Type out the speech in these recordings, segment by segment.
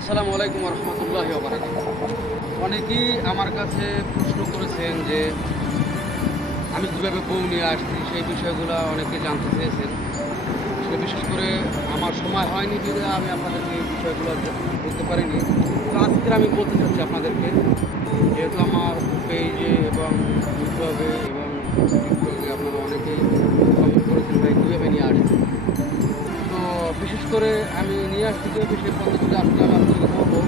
আসসালামু আলাইকুম রহমতুল্লাহি ওয়া বারাকাতুহু। অনেকেই আমার কাছে প্রশ্ন করেছেন যে আমি কীভাবে বউ নিয়ে আসছি, সেই বিষয়গুলো অনেকে জানতে চেয়েছেন। সে বিশেষ করে আমার সময় হয়নি বলে আমি আপনাদেরকে এই বিষয়গুলো বলতে পারিনি। তো আজকে আমি বলতে চাচ্ছি আপনাদেরকে, যেহেতু আমার পেজে এবং ইউটিউবে এবং টিকটকে আপনারা অনেকেই কমেন্ট করেছেন ভাই কীভাবে নিয়ে আসছি। তো বিশেষ করে আমি নিয়ে আসছি কীভাবে সেই পদ্ধতিতে আজকে আমি আপনাদেরকে বলবো।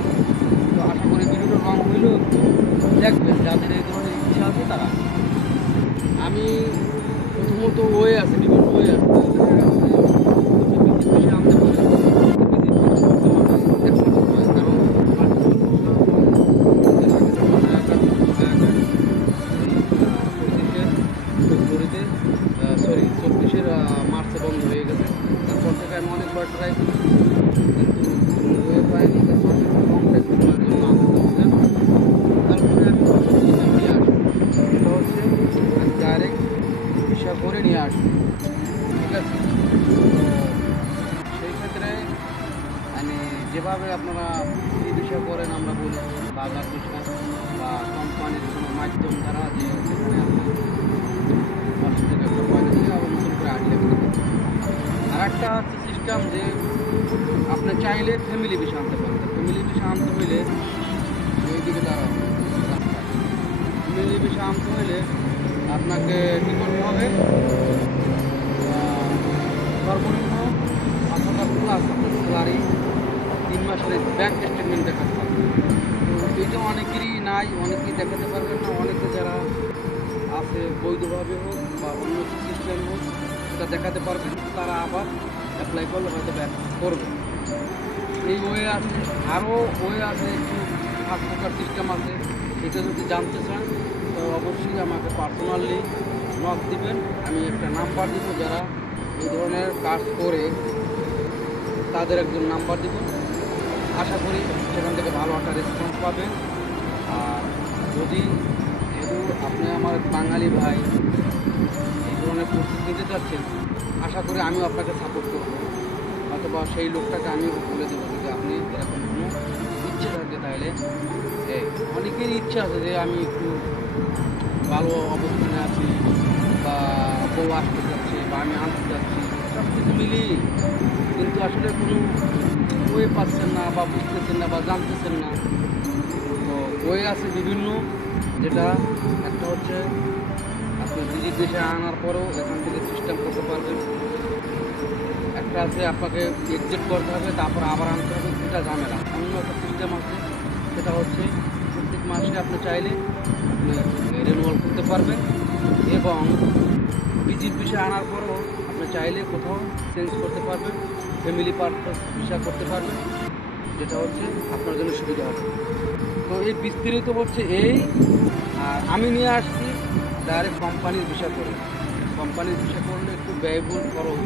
তো আশা করি ভিডিওটা রং হইলেও একটু দেখবেন, যাদের এই ধরনের ইচ্ছা আছে তারা। আমি প্রথমত ওয়ে আছে, বিভিন্ন ওয়ে আছে। মার্চে বন্ধ হয়ে গেছে। তারপর থেকে আমি অনেকবার ট্রাই করি, কিন্তু হয়ে পাইনি। তারপর তারপরে আমি নিয়ে আসবো, এটা হচ্ছে আমি ডাইরেক্ট ভিসা করে নিয়ে আসবো, ঠিক আছে? তো সেই ক্ষেত্রে মানে যেভাবে আপনারা ভিসা করেন, আমরা বলি বাংলার ভিসা বা কোম্পানির কোনো মাধ্যম দ্বারা, যে সেখানে আপনি পাঁচশো থেকে একটা পয়সা দিয়ে আবার নতুন করে আইডি লেগে দেবেন। আর একটা হচ্ছে সিস্টেম যে আপনি চাইলে ফ্যামিলি ভিসা আনতে পারেন। ফ্যামিলি ভিসা আনতে হইলে এইদিকে দাঁড়ানো ফ্যামিলি ভিসা আনতে হইলে আপনাকে কী করতে হবে, সর্বনিম্ন 5,000 প্লাস আপনার স্যালারি 3 মাসের ব্যাংক স্টেটমেন্ট দেখাতে হবে। তো এইটা অনেকেরই নাই, অনেকেই দেখাতে পারবেন না। অনেকে যারা আছে বৈধভাবে হোক বা অন্য সিস্টেম হোক সেটা দেখাতে পারবেন, তারা আবার অ্যাপ্লাই করলে হয়তো ব্যাক করবে। এই ওয়ে আছে, আরও ওয়ে আছে, একটু খাস প্রকার সিস্টেম আছে। এটা যদি জানতে চান তো অবশ্যই আমাকে পার্সোনালি নক দিবেন। আমি একটা নাম্বার দিব, যারা এই ধরনের কাজ করে তাদের একজন নাম্বার দিব। আশা করি সেখান থেকে ভালো একটা রেসপন্স পাবেন। আর যদি যেহেতু আপনি আমার বাঙালি ভাই এই ধরনের প্রস্তুতি নিতে চাচ্ছেন, আশা করি আমিও আপনাকে সাপোর্ট করবো, অথবা সেই লোকটাকে আমিও বলে দেবো যদি আপনি এরকম কোনো ইচ্ছে থাকে। তাহলে অনেকেরই ইচ্ছা আছে যে আমি একটু ভালো অবস্থানে আছি, বা বউ আসতে যাচ্ছে, বা আমি আনতে যাচ্ছি, সব কিছু মিলিয়ে কিন্তু আসলে কোনো ওয়ে পাচ্ছেন না, বা বুঝতেছেন না, বা জানতেছেন না। তো ওয়ে আছে বিভিন্ন, যেটা একটা হচ্ছে আপনি ভিজিট ভিসা আনার পরেও এখান থেকে সিস্টেম করতে পারবেন। একটা আছে আপনাকে এক্সিট করতে হবে, তারপর আবার আনতে হবে, এটা ঝামেলা। অন্য একটা সিস্টেম আছে, সেটা হচ্ছে প্রত্যেক মাসে আপনি চাইলে আপনি রিনিউয়াল করতে পারবেন, এবং ভিজিট ভিসা আনার পরেও আপনি চাইলে কোথাও চেঞ্জ করতে পারবেন, ফ্যামিলি পারপাস ভিসা করতে পারবেন, যেটা হচ্ছে আপনার জন্য সুবিধা হবে। তো এই বিস্তারিত হচ্ছে এই। আর আমি নিয়ে আসছি ডাইরেক্ট কোম্পানির ভিসা করে। কোম্পানির ভিসা করলে একটু ব্যয়বহুল খরচ,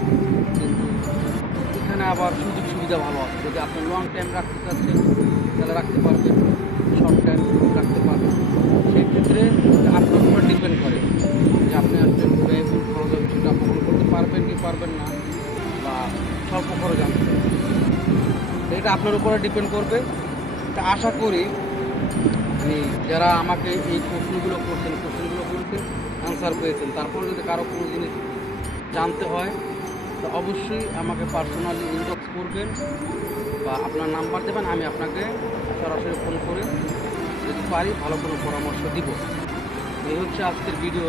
কিন্তু এখানে আবার সুযোগ সুবিধা ভালো আছে। যদি আপনি লং টাইম রাখতে চাচ্ছেন তাহলে রাখতে পারবেন, শর্ট টাইম রাখতে পারবেন। সেই ক্ষেত্রে আপনার উপর ডিপেন্ড করে যে আপনি আসলে ব্যয়বহুল খরচ সেটা বহন করতে পারবেন কি পারবেন না, বা স্বল্প খরচ আনতে চাচ্ছেন, এটা আপনার উপরে ডিপেন্ড করবে। তা আশা করি মানে যারা আমাকে এই কোশ্চেনগুলো করেছেন অ্যান্সার পেয়েছেন। তারপর যদি কারো কোনো জিনিস জানতে হয় তো অবশ্যই আমাকে পার্সোনালি ইনবক্স করবেন, বা আপনার নাম্বার দেবেন, আমি আপনাকে সরাসরি ফোন করে যদি পারি ভালো কোনো পরামর্শ দিব। এই হচ্ছে আজকের ভিডিও।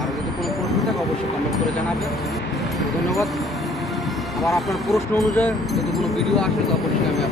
আর যদি কোনো প্রশ্ন থাকে অবশ্যই কমেন্ট করে জানাবেন। ধন্যবাদ। আবার আপনার প্রশ্ন অনুযায়ী যদি কোনো ভিডিও আসে তো অবশ্যই আমি